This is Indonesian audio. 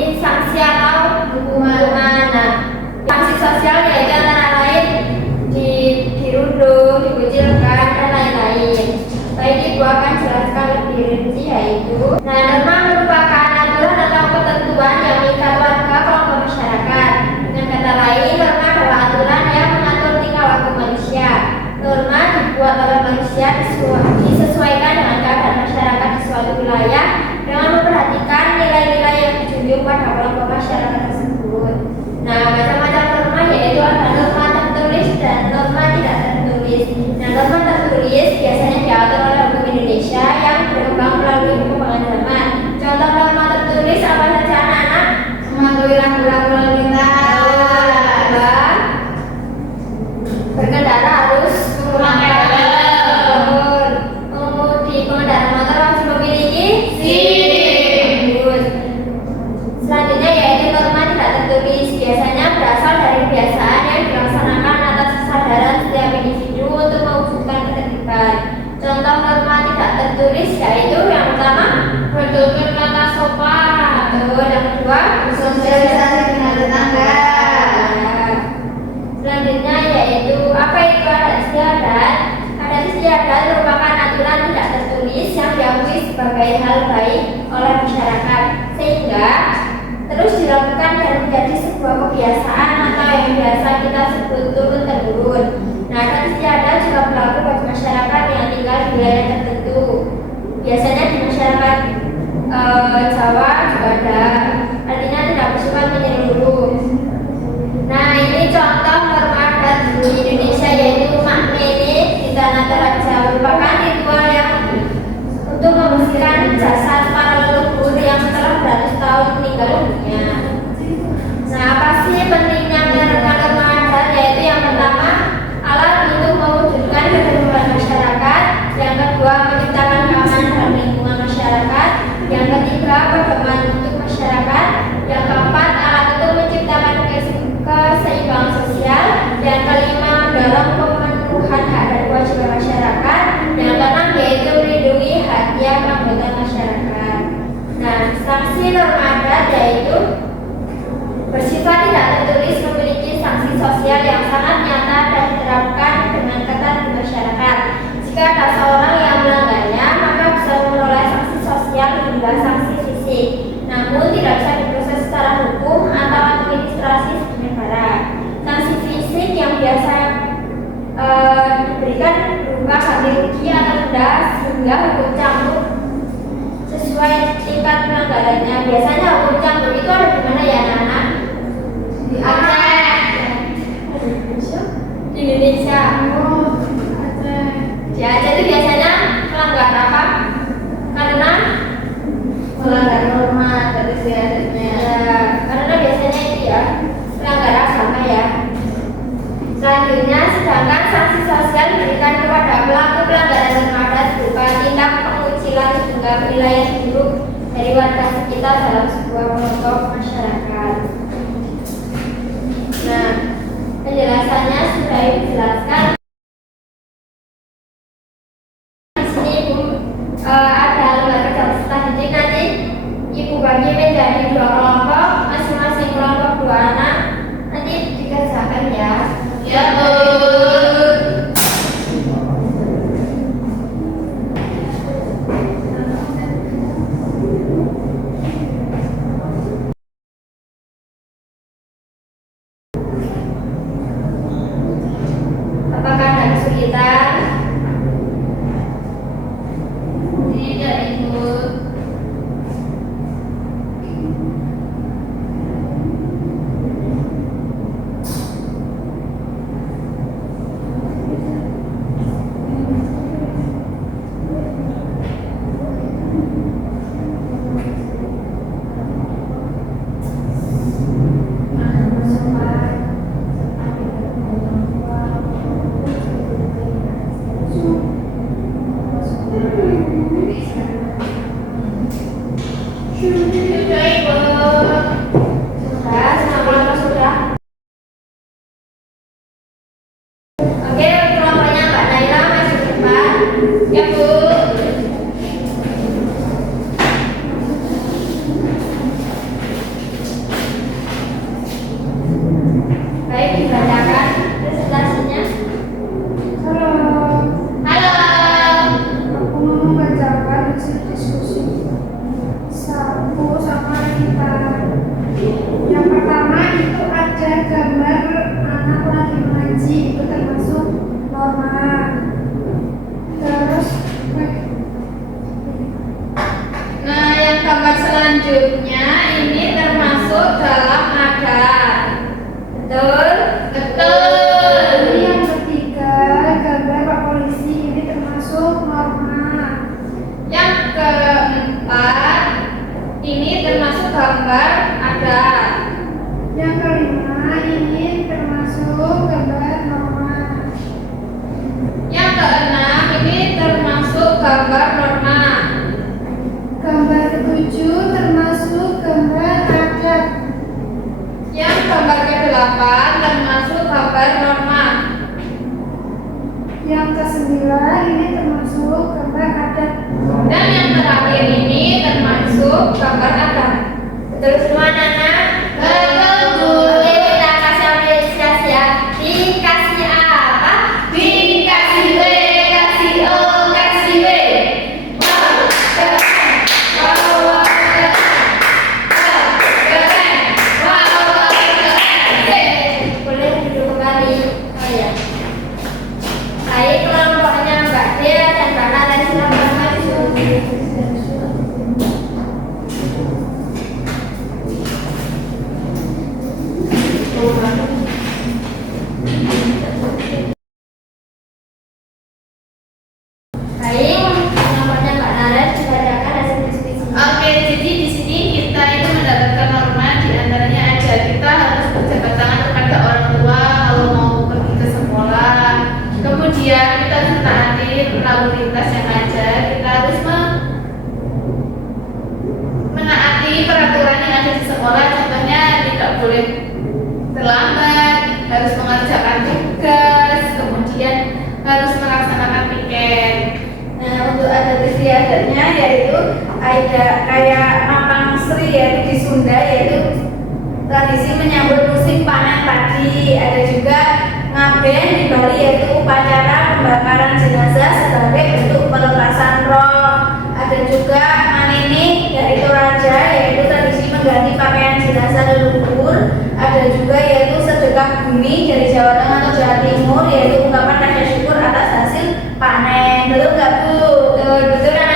memberi sanksi atau hukuman. Nah, sanksi sosial yaitu antara lain dirundung, dikucilkan, dan lain-lain. Baik, Ibu akan jelaskan lebih rinci yaitu. Nah, norma merupakan aturan atau ketentuan yang mengikat warga kelompok masyarakat. Dengan kata lain, norma adalah aturan yang mengatur tingkah laku manusia. Norma dibuat oleh manusia disesuaikan dengan keadaan masyarakat di suatu wilayah dengan memperhatikan nilai-nilai yang dijunjung pada kelompok masyarakat tersebut. Nah, macam-macam norma yaitu ada norma tertulis dan norma tidak tertulis. Nah, norma tertulis biasanya diatur oleh hukum Indonesia yang berkembang melalui perkembangan zaman. Contoh norma tertulis apa saja anak-anak? Mematuhi rambu-rambu lalu lintas. Berkendara harus memakai helm. Pengemudi pengendara motor harus memiliki SIM. Selanjutnya yaitu norma tidak tertulis. Biasanya berasal dari kebiasaan yang dilaksanakan atas kesadaran setiap individu untuk mewujudkan ketertiban. Contoh norma tidak tertulis yaitu yang pertama bertutur kata sopan. Yang kedua Sosialisasi dengan tetangga. Selanjutnya yaitu apa itu adat istiadat? Adat istiadat merupakan aturan tidak tertulis yang diakui sebagai hal baik oleh masyarakat sehingga terus dilakukan dan menjadi sebuah kebiasaan atau yang biasa kita sebut turun temurun. Nah, adat istiadat juga berlaku bagi masyarakat yang tinggal di wilayah tertentu. Biasanya di masyarakat Jawa juga ada, artinya tidak bersifat menyeluruh. Nah, ini contoh norma adat di Indonesia yaitu maknene di tanah Toraja merupakan ritual yang untuk membersihkan jasad para leluhur yang telah beratus tahun meninggal dunia. Nah, apa sih pentingnya menerapkan norma adat? Yaitu yang pertama, alat untuk mewujudkan ketertiban masyarakat. Yang kedua, menciptakan keamanan dalam lingkungan masyarakat. Yang ketiga, pedoman untuk masyarakat. Yang keempat, alat untuk menciptakan keseimbangan sosial. Yang kelima, dalam pemenuhan hak dan kewajiban masyarakat. Yang keenam yaitu melindungi hak-hak anggota masyarakat. Nah, sanksi norma adat yaitu bersifat tidak tertulis, memiliki sanksi sosial yang sangat nyata dan diterapkan dengan ketat di masyarakat. Jika ada seorang yang melanggarnya, maka bisa memperoleh sanksi sosial hingga sanksi fisik. Namun tidak bisa diproses secara hukum atau administrasi negara. Sanksi fisik yang biasa diberikan berupa ganti rugi atau denda hingga hukum cambuk sesuai tingkat pelanggarannya. Biasanya hukum cambuk itu ada di mana ya anak-anak? Di Aceh. Di Indonesia. Aceh. Di Aceh itu biasanya melanggar apa? Karena Melanggar norma dari istiadatnya. karena biasanya itu ya melanggar agama ya. Selanjutnya, sedangkan sanksi sosial diberikan kepada pelaku pelanggaran norma adat berupa tindak pengucilan hingga penilaian buruk dari warga sekitar dalam sebuah kelompok masyarakat. Nah, penjelasannya sudah dijelaskan. Di sini Ibu ada lembar kerja peserta didik. Nanti Ibu bagi menjadi dua kelompok, masing-masing kelompok dua anak. Nanti dikerjakan ya. Ya, Bu. Apakah ada kesulitan? Tidak, Ibu. Sudah, Ibu. Sudah, semua kelompok sudah. Oke, kelompoknya Mbak Naila masuk ke depan. Ya, Bu. Pak. Yang pertama itu ada gambar anak lagi mengaji, itu termasuk normal. Terus Nah, yang gambar selanjutnya ini termasuk dalam adat. Betul? ini yang ketiga gambar Pak Polisi, ini termasuk normal. Yang keempat ini termasuk gambar adat. Yang kelima ini termasuk gambar normal. Yang keenam ini termasuk gambar normal. Gambar ketujuh termasuk gambar adat. Yang gambar kedelapan termasuk gambar normal. Yang kesembilan ini termasuk gambar adat. Dan yang terakhir ini termasuk gambar adat. Betul semua Nana? Betul, Bu. Oke, kita kasih apresiasi ya. Dikasih apa? Dikasih W, kasih O, kasih W. Wow, keren. Wow, wow, keren. Wow, keren. Wow, wow, keren. Boleh duduk kembali. Oh ya. Baik, kelompoknya Mbak Dea dan Mbak Nana silakan maju. Baik, kelompoknya Mbak Nana dibacakan hasil diskusi. Oke, jadi di sini kita itu mendapatkan norma di antaranya ada kita harus berjabat tangan kepada orang tua kalau mau pergi ke sekolah. Kemudian kita harus menaati lalu lintas yang ada. Kita harus menaati peraturan yang ada di sekolah. Contohnya tidak boleh terlambat, harus mengerjakan tugas, kemudian harus melaksanakan piket. Nah, untuk adat istiadatnya yaitu ada kayak Mampang Sri yaitu di Sunda, yaitu tradisi menyambut musim panen padi. Ada juga Ngaben di Bali yaitu upacara pembakaran jenazah sebagai bentuk pelepasan roh. Ada juga Manini dari Toraja yaitu tradisi mengganti pakaian jenazah leluhur. Ada juga yaitu sedekah bumi dari Jawa Tengah atau Jawa Timur yaitu ungkapan rasa syukur atas hasil panen. Betul nggak Bu? Betul, betul.